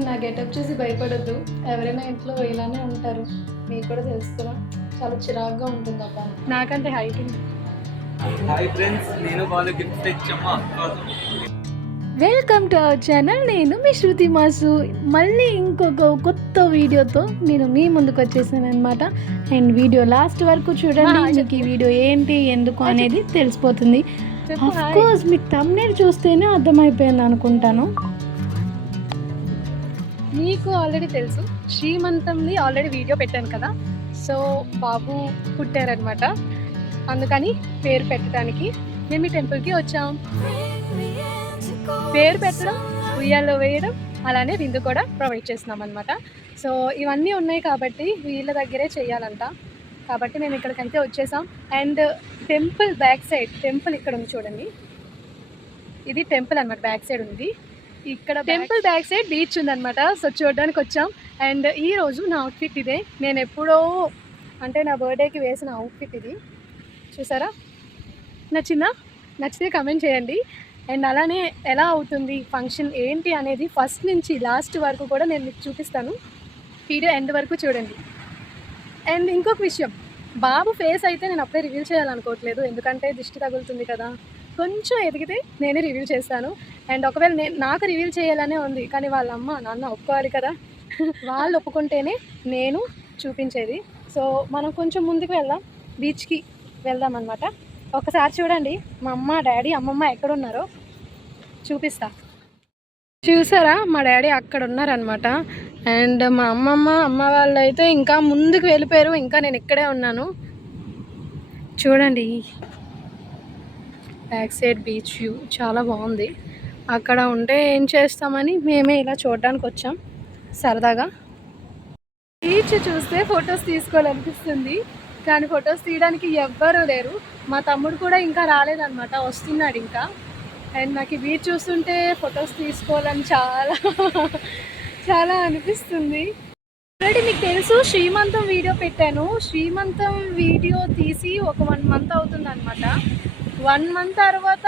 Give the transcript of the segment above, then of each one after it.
నా గెటప్ చూసి భయపడొద్దు. ఎవరైనా ఇంట్లో ఇలానే ఉంటారు. మీకు కూడా తెలుసు కదా, చాలా చిరాగ్గా ఉంటుంది అబ్బా. నాకంటే హైట్ ఉంది. హాయ్ ఫ్రెండ్స్, నేను వాళ్ళు గిఫ్ట్ తెచ్చాము. Welcome to our channel. నేను మీ శృతి మాసు. మళ్ళీ ఇంకొక కొత్త వీడియోతో నేను మీ ముందుకు వచ్చేసాను అనమాట. అండ్ వీడియో లాస్ట్ వరకు చూడండి. మీకు ఈ వీడియో ఏంటి ఎందుకు అనేది తెలిసిపోతుంది. ఆఫ్ కోర్స్ మీకు థంబ్నెయిల్ చూస్తేనే అర్థమైపోయింది అనుకుంటాను. మీకు ఆల్రెడీ తెలుసు, శ్రీమంతంని ఆల్రెడీ వీడియో పెట్టాను కదా. సో బాబు పుట్టారనమాట. అందుకని పేరు పెట్టడానికి మేము ఈ టెంపుల్కి వచ్చాం. పేరు పెట్టడం, ఉయ్యాల్లో వేయడం, అలానే విందు కూడా ప్రొవైడ్ చేస్తున్నాం అనమాట. సో ఇవన్నీ ఉన్నాయి కాబట్టి వీళ్ళ దగ్గరే చేయాలంట. కాబట్టి మేము ఇక్కడికైతే వచ్చేసాం. And temple back side, temple ఇక్కడ ఉంది చూడండి, ఇది టెంపుల్ అనమాట. బ్యాక్ సైడ్ ఉంది, ఇక్కడ టెంపుల్ బ్యాక్ సైడ్ బీచ్ ఉందన్నమాట. సో చూడడానికి వచ్చాం. అండ్ ఈరోజు నా అవుట్ఫిట్ ఇదే. నేను ఎప్పుడో అంటే నా బర్త్డేకి వేసిన అవుట్ఫిట్ ఇది. చూసారా, నచ్చితే కమెంట్ చేయండి. అండ్ అలానే ఎలా అవుతుంది ఫంక్షన్ ఏంటి అనేది ఫస్ట్ నుంచి లాస్ట్ వరకు కూడా నేను మీకు చూపిస్తాను. వీడియో ఎండ్ వరకు చూడండి. అండ్ ఇంకొక విషయం, బాబు ఫేస్ అయితే నేను అప్పుడే రివీల్ చేయాలనుకోవట్లేదు, ఎందుకంటే దిష్టి తగులుతుంది కదా. కొంచెం ఎదిగితే నేనే రివీల్ చేస్తాను. అండ్ ఒకవేళ నాకు రివీల్ చేయాలనే ఉంది, కానీ వాళ్ళ అమ్మ నాన్న ఒప్పుకోవాలి కదా. వాళ్ళు ఒప్పుకుంటేనే నేను చూపించేది. సో మనం కొంచెం ముందుకు వెళ్దాం, బీచ్కి వెళ్దాం అనమాట. ఒకసారి చూడండి మా అమ్మ డాడీ అమ్మమ్మ ఎక్కడున్నారో చూపిస్తా. చూసారా, మా డాడీ అక్కడ ఉన్నారనమాట. అండ్ మా అమ్మ వాళ్ళు అయితే ఇంకా ముందుకు వెళ్ళిపోయారు. ఇంకా నేను ఇక్కడే ఉన్నాను. చూడండి, బ్యాక్ సైడ్ బీచ్ వ్యూ చాలా బాగుంది. అక్కడ ఉంటే ఏం చేస్తామని మేమే ఇలా చూడడానికి వచ్చాం సరదాగా. బీచ్ చూస్తే ఫొటోస్ తీసుకోవాలనిపిస్తుంది, కానీ ఫొటోస్ తీయడానికి ఎవ్వరూ లేరు. మా తమ్ముడు కూడా ఇంకా రాలేదన్నమాట, వస్తున్నాడు ఇంకా. అండ్ నాకు ఈ బీచ్ చూస్తుంటే ఫొటోస్ తీసుకోవాలని చాలా అనిపిస్తుంది. ఆల్రెడీ మీకు తెలుసు, శ్రీమంతం వీడియో పెట్టాను. శ్రీమంతం వీడియో తీసి ఒక 1 మంత్ అవుతుంది అనమాట. 1 మంత్ తర్వాత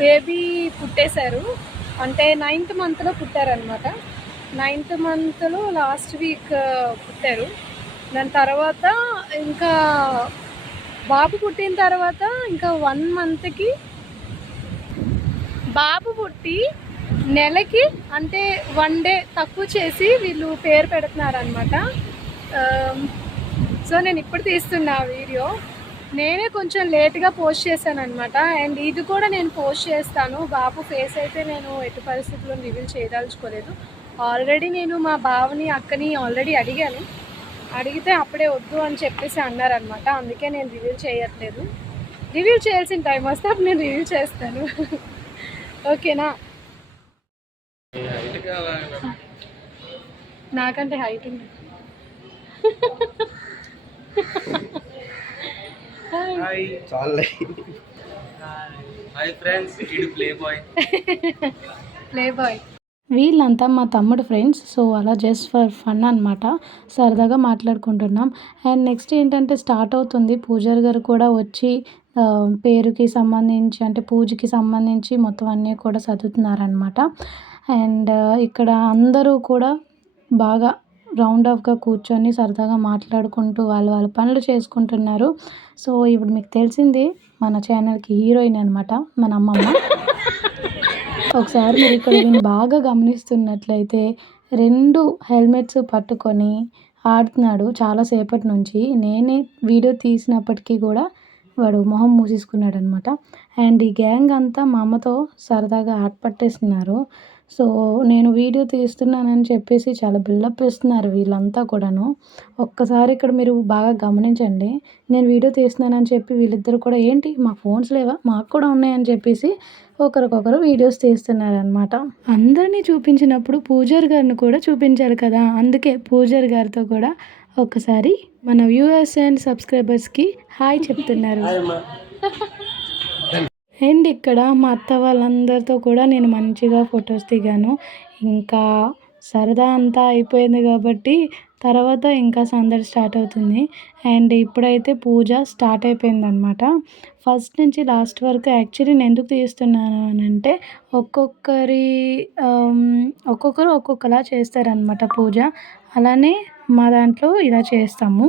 బేబీ పుట్టేశారు. అంటే 9th మంత్లో పుట్టారనమాట. 9th మంత్లో లాస్ట్ వీక్ పుట్టారు. దాని తర్వాత ఇంకా బాబు పుట్టిన తర్వాత ఇంకా 1 మంత్కి బాబు పుట్టి నెలకి అంటే 1 డే తక్కువ చేసి వీళ్ళు పేరు పెడుతున్నారనమాట. సో నేను ఇప్పుడు తీస్తున్నా వీడియో. నేనే కొంచెం లేట్గా పోస్ట్ చేశాను అనమాట. అండ్ ఇది కూడా నేను పోస్ట్ చేస్తాను. బాబు ఫేస్ అయితే నేను ఎటు పరిస్థితుల్లో రివీల్ చేయదలుచుకోలేదు. ఆల్రెడీ నేను మా బావని అక్కని ఆల్రెడీ అడిగితే అప్పుడే వద్దు అని చెప్పేసి అన్నారనమాట. అందుకే నేను రివీల్ చేయట్లేదు. రివీల్ చేయాల్సిన టైం వస్తే అప్పుడు నేను రివీల్ చేస్తాను. ఓకేనా? నాకంటే హైట్ ఉంది. హాయ్ ఫ్రెండ్స్, ఇది ప్లే బాయ్. వీళ్ళంతా మా తమ్ముడు ఫ్రెండ్స్. సో అలా జస్ట్ ఫర్ ఫన్ అనమాట, సరదాగా మాట్లాడుకుంటున్నాం. అండ్ నెక్స్ట్ ఏంటంటే స్టార్ట్ అవుతుంది. పూజారి గారు కూడా వచ్చి పేరుకి సంబంధించి అంటే పూజకి సంబంధించి మొత్తం అన్నీ కూడా చదువుతున్నారనమాట. అండ్ ఇక్కడ అందరూ కూడా బాగా రౌండ్ ఆఫ్గా కూర్చొని సరదాగా మాట్లాడుకుంటూ వాళ్ళ పనులు చేసుకుంటున్నారు. సో ఇప్పుడు మీకు తెలిసింది, మన ఛానల్కి హీరోయిన్ అనమాట మన అమ్మమ్మ. ఒకసారి మీరు ఇక్కడ దీన్ని బాగా గమనిస్తున్నట్లయితే 2 హెల్మెట్స్ పట్టుకొని ఆడుతున్నాడు చాలాసేపటి నుంచి. నేనే వీడియో తీసినప్పటికీ కూడా వాడు మొహం మూసేసుకున్నాడు అనమాట. అండ్ ఈ గ్యాంగ్ అంతా మా అమ్మతో సరదాగా ఆట పట్టేస్తున్నారు. సో నేను వీడియో తీస్తున్నానని చెప్పేసి చాలా బిల్డప్ ఇస్తున్నారు వీళ్ళంతా కూడాను. ఒక్కసారి ఇక్కడ మీరు బాగా గమనించండి. నేను వీడియో తీస్తున్నానని చెప్పి వీళ్ళిద్దరు కూడా ఏంటి మా ఫోన్స్ లేవా, మాకు కూడా ఉన్నాయని చెప్పేసి ఒకరికొకరు వీడియోస్ తీస్తున్నారనమాట. అందరినీ చూపించినప్పుడు పూజారి గారిని కూడా చూపించాలి కదా. అందుకే పూజారి గారితో కూడా ఒక్కసారి మన వ్యూవర్స్ అండ్ సబ్స్క్రైబర్స్కి హాయ్ చెప్తున్నారు. అండ్ ఇక్కడ మా అత్త వాళ్ళందరితో కూడా నేను మంచిగా ఫొటోస్ దిగాను. ఇంకా సరదా అంతా అయిపోయింది కాబట్టి తర్వాత ఇంకా సందడి స్టార్ట్ అవుతుంది. అండ్ ఇప్పుడైతే పూజ స్టార్ట్ అయిపోయిందనమాట. ఫస్ట్ నుంచి లాస్ట్ వరకు యాక్చువల్లీ నేను ఎందుకు తీస్తున్నాను అనంటే ఒక్కొక్కరు ఒక్కొక్కలా చేస్తారనమాట పూజ. అలానే మా దాంట్లో ఇలా చేస్తాము.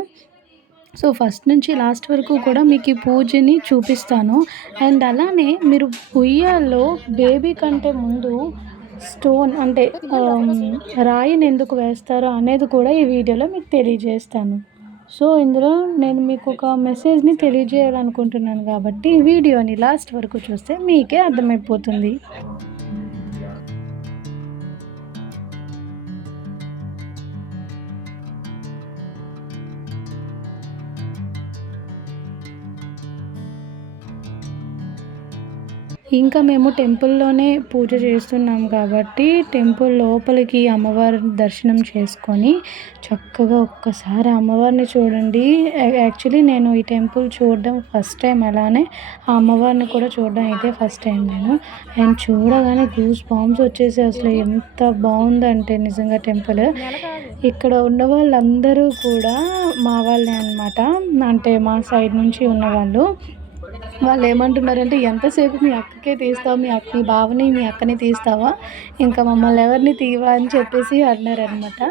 సో ఫస్ట్ నుంచి లాస్ట్ వరకు కూడా మీకు ఈ పూజని చూపిస్తాను. అండ్ అలానే మీరు ఉయ్యాల్లో బేబీ కంటే ముందు స్టోన్ అంటే రాయిని ఎందుకు వేస్తారో అనేది కూడా ఈ వీడియోలో మీకు తెలియజేస్తాను. సో ఇందులో నేను మీకు ఒక మెసేజ్ని తెలియజేయాలనుకుంటున్నాను కాబట్టి ఈ వీడియోని లాస్ట్ వరకు చూస్తే మీకే అర్థమైపోతుంది. ఇంకా మేము టెంపుల్లోనే పూజ చేస్తున్నాం కాబట్టి టెంపుల్ లోపలికి అమ్మవారి దర్శనం చేసుకొని చక్కగా ఒక్కసారి అమ్మవారిని చూడండి. యాక్చువల్లీ నేను ఈ టెంపుల్ చూడడం ఫస్ట్ టైం, అలానే ఆ అమ్మవారిని కూడా చూడడం అయితే ఫస్ట్ టైం నేను. అండ్ చూడగానే గూస్ బాంబ్స్ వచ్చేసి అసలు ఎంత బాగుందంటే నిజంగా టెంపుల్. ఇక్కడ ఉన్న వాళ్ళందరూ కూడా మా వాళ్ళే అనమాట, అంటే మా సైడ్ నుంచి ఉన్నవాళ్ళు. వాళ్ళు ఏమంటున్నారంటే ఎంతసేపు మీ అక్కకే తీస్తావు, మీ బావని మీ అక్కని తీస్తావా, ఇంకా మమ్మల్ని ఎవరిని తీవా అని చెప్పేసి అన్నారనమాట.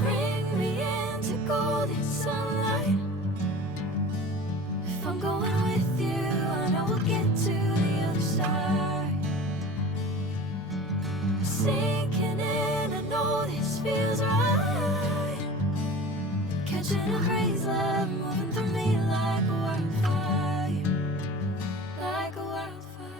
Bring me into golden sunlight. If I'm going with you, I know we'll get to the other side. Sinking in, I know this feels right. Catching a breeze, love moving through me like a wildfire, like a wildfire.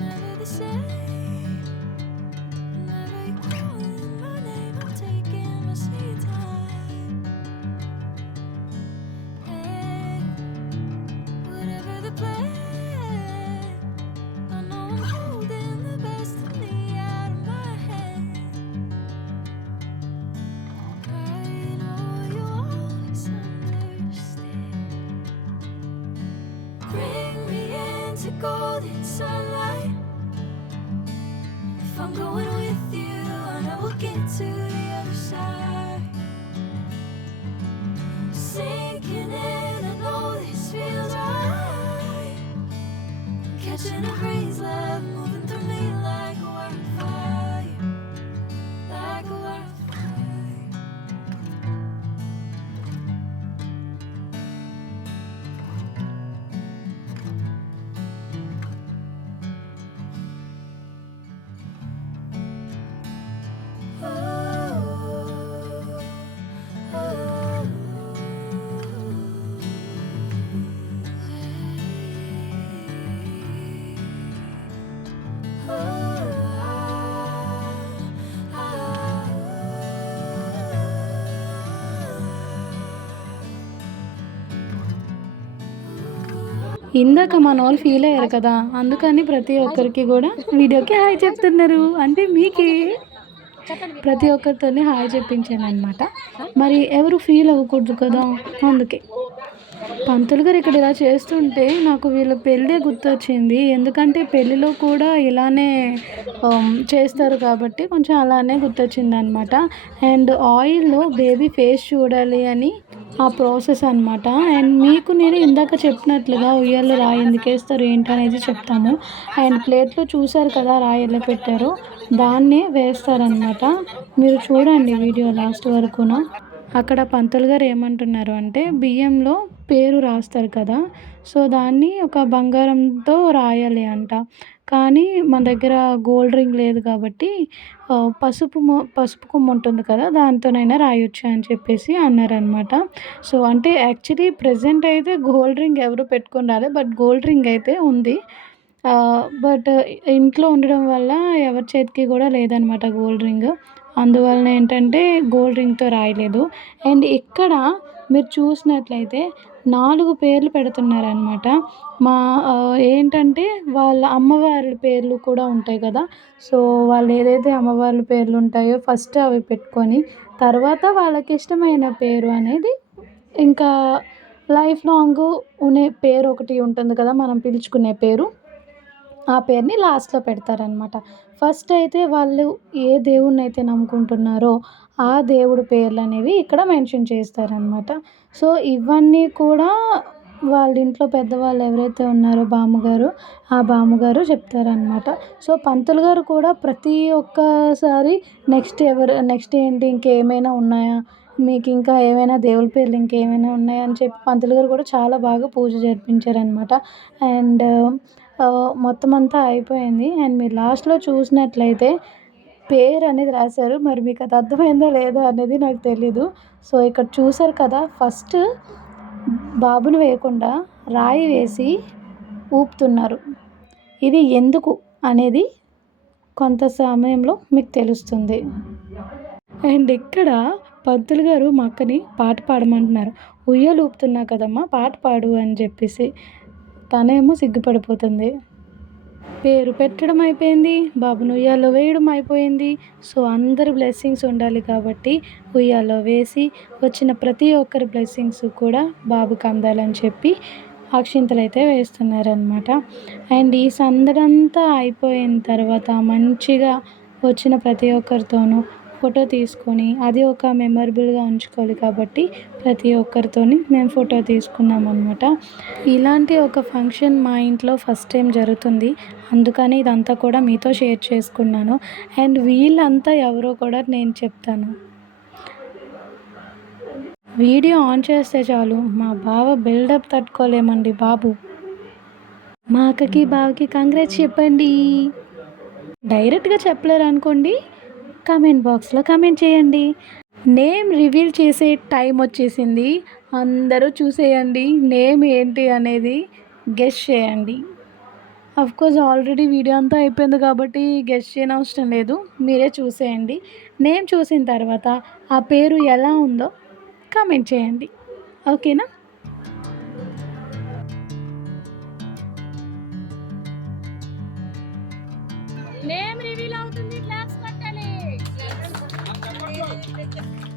Never the same. Whenever you're calling my name, I'm taking my sweet time. Hey, whatever the plan, I know I'm holding the best of me out of my hand. I know you always understand. Bring me into golden sunlight. If I'm going with you, I know we'll get to the other side. Sinking in, I know this feels right. Catching a breeze, love moving through me like a wildfire, like a wildfire. ఇందాక మన వాళ్ళు feel అయ్యారు కదా, అందుకని ప్రతి ఒక్కరికి కూడా వీడియోకి హాయ్ చెప్తున్నారు. అంటే మీకు ప్రతి ఒక్కరితోనే హాయ్ చెప్పించాను అనమాట. మరి ఎవరు ఫీల్ అవ్వకూడదు కదా, అందుకే. పంతులు గారు ఇక్కడ ఇలా చేస్తుంటే నాకు వీళ్ళ పెళ్ళే గుర్తొచ్చింది. ఎందుకంటే పెళ్ళిలో కూడా ఇలానే చేస్తారు కాబట్టి కొంచెం అలానే గుర్తొచ్చింది అనమాట. అండ్ ఆయిల్లో బేబీ ఫేస్ చూడాలి అని ఆ ప్రాసెస్ అనమాట. అండ్ మీకు నేను ఇందాక చెప్పినట్లుగా ఉయ్యాల్లో రాయి ఎందుకు వేస్తారు ఏంటి అనేది చెప్తాము. అండ్ ప్లేట్లో చూసారు కదా రాయి ఎలా పెట్టారో, దాన్నే వేస్తారనమాట. మీరు చూడండి వీడియో లాస్ట్ వరకున. అక్కడ పంతులు గారు ఏమంటున్నారు అంటే బియ్యంలో పేరు రాస్తారు కదా, సో దాన్ని ఒక బంగారంతో రాయాలి అంట. కానీ మన దగ్గర గోల్డ్ రింగ్ లేదు కాబట్టి పసుపు కొమ్ము ఉంటుంది కదా, దాంతోనైనా రాయొచ్చు అని చెప్పేసి అన్నారనమాట. సో అంటే యాక్చువల్లీ ప్రెజెంట్ అయితే గోల్డ్ రింగ్ ఎవరు పెట్టుకొని రాలేదు, బట్ గోల్డ్ రింగ్ అయితే ఉంది. బట్ ఇంట్లో ఉండడం వల్ల ఎవరి చేతికి కూడా లేదనమాట గోల్డ్ రింగ్. అందువలన ఏంటంటే గోల్డ్ రింగ్తో రాయలేదు. అండ్ ఇక్కడ మీరు చూసినట్లయితే 4 పేర్లు పెడుతున్నారనమాట. మా ఏంటంటే వాళ్ళ అమ్మవారి పేర్లు కూడా ఉంటాయి కదా, సో వాళ్ళు ఏదైతే అమ్మవార్ల పేర్లు ఉంటాయో ఫస్ట్ అవి పెట్టుకొని తర్వాత వాళ్ళకి ఇష్టమైన పేరు అనేది ఇంకా లైఫ్ లాంగ్ ఉండే పేరు ఒకటి ఉంటుంది కదా మనం పిలుచుకునే పేరు, ఆ పేరుని లాస్ట్లో పెడతారనమాట. ఫస్ట్ అయితే వాళ్ళు ఏ దేవుడిని అయితే నమ్ముకుంటున్నారో ఆ దేవుడి పేర్లు అనేవి ఇక్కడ మెన్షన్ చేస్తారనమాట. సో ఇవన్నీ కూడా వాళ్ళ ఇంట్లో పెద్దవాళ్ళు ఎవరైతే ఉన్నారో బామ్మగారు, ఆ బామ్మగారు చెప్తారనమాట. సో పంతులు గారు కూడా ప్రతి ఒక్కసారి నెక్స్ట్ ఏంటి ఇంకేమైనా ఉన్నాయా, మీకు ఇంకా ఏమైనా దేవుడి పేర్లు ఇంకేమైనా ఉన్నాయా అని చెప్పి పంతులు గారు కూడా చాలా బాగా పూజ జరిపించారనమాట. అండ్ మొత్తం అంతా అయిపోయింది. అండ్ మీరు లాస్ట్లో చూసినట్లయితే పేరు అనేది రాశారు. మరి మీకు అది అర్థమైందో లేదో అనేది నాకు తెలీదు. సో ఇక్కడ చూసారు కదా, ఫస్ట్ బాబుని వేయకుండా రాయి వేసి ఊపుతున్నారు. ఇది ఎందుకు అనేది కొంత సమయంలో మీకు తెలుస్తుంది. అండ్ ఇక్కడ పంతులు గారు మా అక్కని పాట పాడమంటున్నారు. ఉయ్యాలు ఊపుతున్నా కదమ్మా పాట పాడు అని చెప్పేసి. తనేమో సిగ్గుపడిపోతుంది. పేరు పెట్టడం అయిపోయింది, బాబుని ఉయ్యాల్లో వేయడం అయిపోయింది. సో అందరి బ్లెస్సింగ్స్ ఉండాలి కాబట్టి ఉయ్యాల్లో వేసి వచ్చిన ప్రతి ఒక్కరి బ్లెస్సింగ్స్ కూడా బాబుకి అందాలని చెప్పి అక్షింతలు అయితే వేస్తున్నారనమాట. అండ్ ఈ సందడంతా అయిపోయిన తర్వాత మంచిగా వచ్చిన ప్రతి ఒక్కరితోనూ ఫోటో తీసుకొని అది ఒక మెమరబుల్గా ఉంచుకోవాలి కాబట్టి ప్రతి ఒక్కరితోని మేము ఫోటో తీసుకున్నాం అనమాట. ఇలాంటి ఒక ఫంక్షన్ మా ఇంట్లో ఫస్ట్ టైం జరుగుతుంది, అందుకని ఇదంతా కూడా మీతో షేర్ చేసుకున్నాను. అండ్ వీళ్ళంతా ఎవరో కూడా నేను చెప్తాను. వీడియో ఆన్ చేస్తే చాలు మా బావ బిల్డప్ తట్టుకోలేమండి బాబు. మా అక్కకి బావకి కంగ్రాట్స్ చెప్పండి. డైరెక్ట్గా చెప్పలేరు అనుకోండి, కామెంట్ బాక్స్లో కామెంట్ చేయండి. నేమ్ రివీల్ చేసే టైం వచ్చేసింది. అందరూ చూసేయండి నేమ్ ఏంటి అనేది గెస్ చేయండి. అఫ్కోర్స్ ఆల్రెడీ వీడియో అంతా అయిపోయింది కాబట్టి గెస్ చేయని అవసరం లేదు, మీరే చూసేయండి. నేమ్ చూసిన తర్వాత ఆ పేరు ఎలా ఉందో కామెంట్ చేయండి, ఓకేనా? నేమ్ రివీల్ అవుతుంది, క్లాప్స్ కొట్టాలి.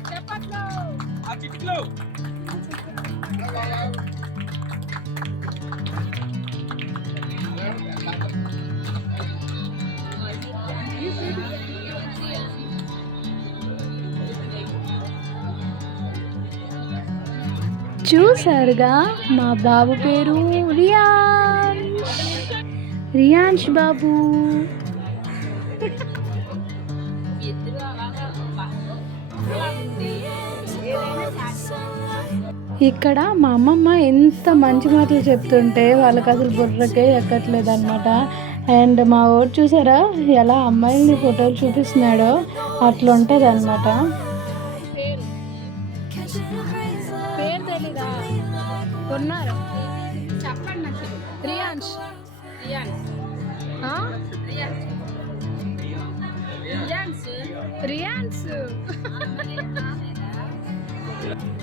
చెప్పట్లో చూసారుగా మా బాబు పేరు రియాన్ష్ బాబు. ఇక్కడ మా అమ్మమ్మ ఎంత మంచి మాటలు చెప్తుంటే వాళ్ళకి అసలు బుర్రకే ఎక్కట్లేదు అనమాట. అండ్ మా ఊరు చూసారా ఎలా అమ్మాయిని ఫోటోలు చూపిస్తున్నాడో అట్లా ఉంటుంది అనమాట. పేరు తెలీదా? ఉన్నారు చెప్పండి నాకు. రియాన్స్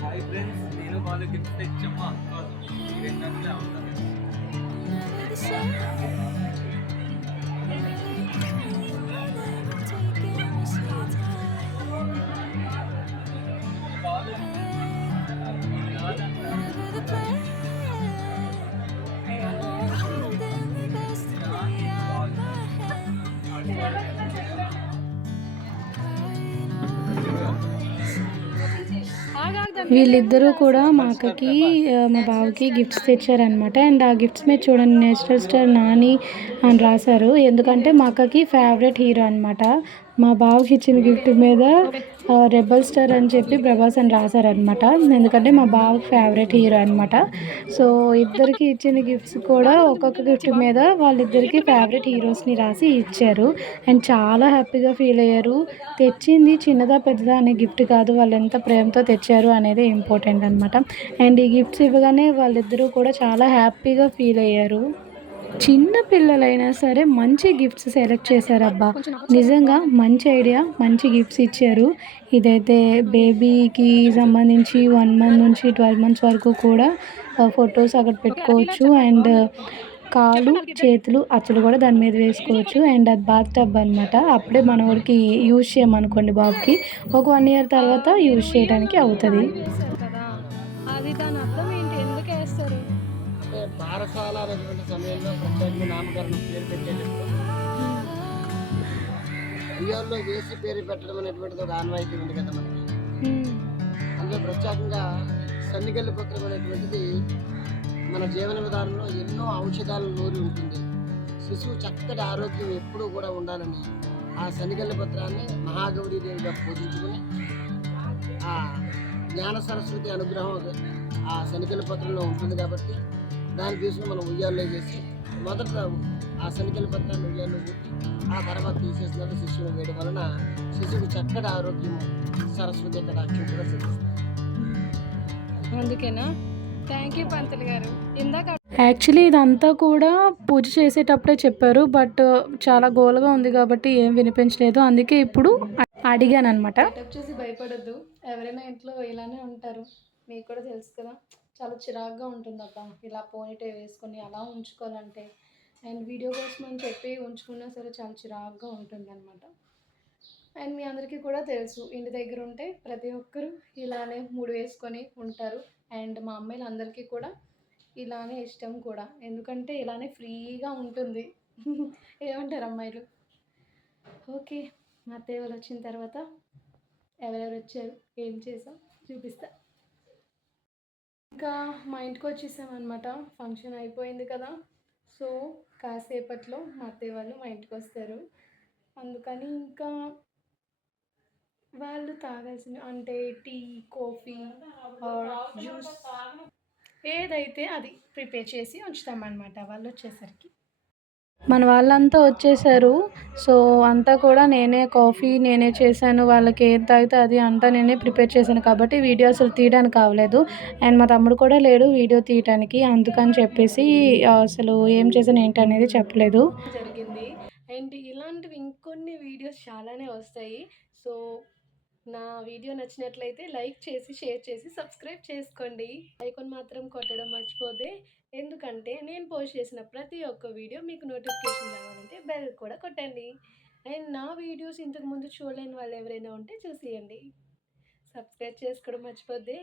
హాయ్ ఫ్రెండ్స్, నేను వాళ్ళు గిఫ్ట్ తెచ్చాము ఏంటంటే వీళ్ళిద్దరూ కూడా మా అక్కకి మా బావకి గిఫ్ట్స్ తెచ్చారనమాట. అండ్ ఆ గిఫ్ట్స్ మీద చూడండి నేచురల్ స్టార్ నాని అని రాశారు. ఎందుకంటే మా అక్కకి ఫేవరెట్ హీరో అనమాట మా బావకి ఇచ్చిన గిఫ్ట్ మీద రెబల్ స్టార్ అని చెప్పి ప్రభాస్ అని రాశారనమాట. ఎందుకంటే మా బావకి ఫేవరెట్ హీరో అనమాట. సో ఇద్దరికి ఇచ్చిన గిఫ్ట్స్ కూడా ఒక్కొక్క గిఫ్ట్ మీద వాళ్ళిద్దరికి ఫేవరెట్ హీరోస్ని రాసి ఇచ్చారు. అండ్ చాలా హ్యాపీగా ఫీల్ అయ్యారు. తెచ్చింది చిన్నదా పెద్దదా అనే గిఫ్ట్ కాదు, వాళ్ళు ఎంత ప్రేమతో తెచ్చారు అనేది ఇంపార్టెంట్ అనమాట. అండ్ ఈ గిఫ్ట్స్ ఇవ్వగానే వాళ్ళిద్దరూ కూడా చాలా హ్యాపీగా ఫీల్ అయ్యారు. చిన్న పిల్లలైనా సరే మంచి గిఫ్ట్స్ సెలెక్ట్ చేశారబ్బా. నిజంగా మంచి ఐడియా, మంచి గిఫ్ట్స్ ఇచ్చారు. ఇదైతే బేబీకి సంబంధించి 1 మంత్ నుంచి 12 మంత్స్ వరకు కూడా ఫొటోస్ అక్కడ పెట్టుకోవచ్చు. అండ్ కాలు చేతులు అచ్చులు కూడా దాని మీద వేసుకోవచ్చు. అండ్ అది బాత్ టబ్ అనమాట. అప్పుడే మనోడికి యూజ్ చేయమనుకోండి బాబుకి, ఒక 1 ఇయర్ తర్వాత యూజ్ చేయడానికి అవుతుంది. కదా, అది దాని అర్థం ఏంటి, ఎందుకు వేస్తారు? అంటే బారసాల అనేటువంటి సమయంలో ప్రత్యేకంగా నామకరణం పేరు పెట్టేటప్పుడు ఉయ్యాల్లో వేసి పేరు పెట్టడం అనేటువంటిది ఒక ఆనవాయితీ ఉంది కదా మనకి. అందులో ప్రత్యేకంగా సన్నిగల్లి పత్రం అనేటువంటిది మన జీవన విధానంలో ఎన్నో ఔషధాలు నూరి ఉంటుంది. శిశువు చక్కటి ఆరోగ్యం ఎప్పుడూ కూడా ఉండాలని ఆ సన్నిగల్లి పత్రాన్ని మహాగౌరీదేవిగా పూజించుకుని ఆ జ్ఞాన సరస్వతి అనుగ్రహం ఆ శనికల పత్రంలో ఉంటుంది కాబట్టి దాన్ని తీసుకుని మనం ఉయ్యాల్లో చేసి మొదట ఆ శనికల పత్రాన్ని ఉయ్యాల్లో పెట్టి ఆ తర్వాత తీసేసిన శిశువుని వేయడం వలన శిశువుకు చక్కటి ఆరోగ్యం సరస్వతి కటాక్షం కూడా సిద్ధిస్తాయి. అందుకేనా? థ్యాంక్ యూ పంతులు గారు. ఇందాక యాక్చువల్లీ ఇదంతా కూడా పూజ చేసేటప్పుడే చెప్పారు, బట్ చాలా గోలగా ఉంది కాబట్టి ఏం వినిపించలేదు. అందుకే ఇప్పుడు అడిగాను అనమాట. గెటప్ చూసి భయపడొద్దు, ఎవరైనా ఇంట్లో ఇలానే ఉంటారు, మీకు కూడా తెలుసు కదా. చాలా చిరాగ్గా ఉంటుంది అబ్బా ఇలా పోనీటే వేసుకొని అలా ఉంచుకోవాలంటే. అండ్ వీడియో కోసం అని చెప్పి ఉంచుకున్నా సరే చాలా చిరాగ్గా ఉంటుంది అనమాట. అండ్ మీ అందరికీ కూడా తెలుసు, ఇంటి దగ్గర ఉంటే ప్రతి ఒక్కరు ఇలానే 3 వేసుకొని ఉంటారు. అండ్ మా అమ్మాయిలందరికీ కూడా ఇలానే ఇష్టం కూడా, ఎందుకంటే ఇలానే ఫ్రీగా ఉంటుంది. ఏమంటారు అమ్మాయిలు? ఓకే, మా అత్తయ్య వాళ్ళు వచ్చిన తర్వాత ఎవరెవరు వచ్చారు, ఏం చేసాం చూపిస్తా. ఇంకా మా ఇంటికి వచ్చేసామన్నమాట. ఫంక్షన్ అయిపోయింది కదా, సో కాసేపట్లో మా అత్తయ్య వాళ్ళు మా ఇంటికి వస్తారు. అందుకని ఇంకా వాళ్ళు తాగాల్సిన అంటే టీ, కాఫీ ఆర్ జ్యూస్ ఏదైతే అది ప్రిపేర్ చేసి ఉంచుతామన్నమాట వాళ్ళు వచ్చేసరికి. మన వాళ్ళంతా వచ్చేసారు. సో అంతా కూడా నేనే కాఫీ నేనే చేశాను. వాళ్ళకి ఏది తాగితే అది అంతా నేనే ప్రిపేర్ చేశాను కాబట్టి వీడియో అసలు తీయడానికి అవ్వలేదు. అండ్ మా తమ్ముడు కూడా లేడు వీడియో తీయటానికి, అందుకని చెప్పేసి అసలు ఏం చేశాను ఏంటి అనేది చెప్పలేదు. జరిగింది. అండ్ ఇలాంటివి ఇంకొన్ని వీడియోస్ చాలానే వస్తాయి. సో నా వీడియో నచ్చినట్లయితే లైక్ చేసి షేర్ చేసి సబ్స్క్రైబ్ చేసుకోండి. ఐకాన్ మాత్రం కొట్టడం మర్చిపోతే, ఎందుకంటే నేను పోస్ట్ చేసిన ప్రతి ఒక్క వీడియో మీకు నోటిఫికేషన్ రావాలంటే బెల్ కూడా కొట్టండి. అండ్ నా వీడియోస్ ఇంతకుముందు చూడలేని వాళ్ళు ఎవరైనా ఉంటే చూసేయండి. సబ్స్క్రైబ్ చేసుకోవడం మర్చిపోతే.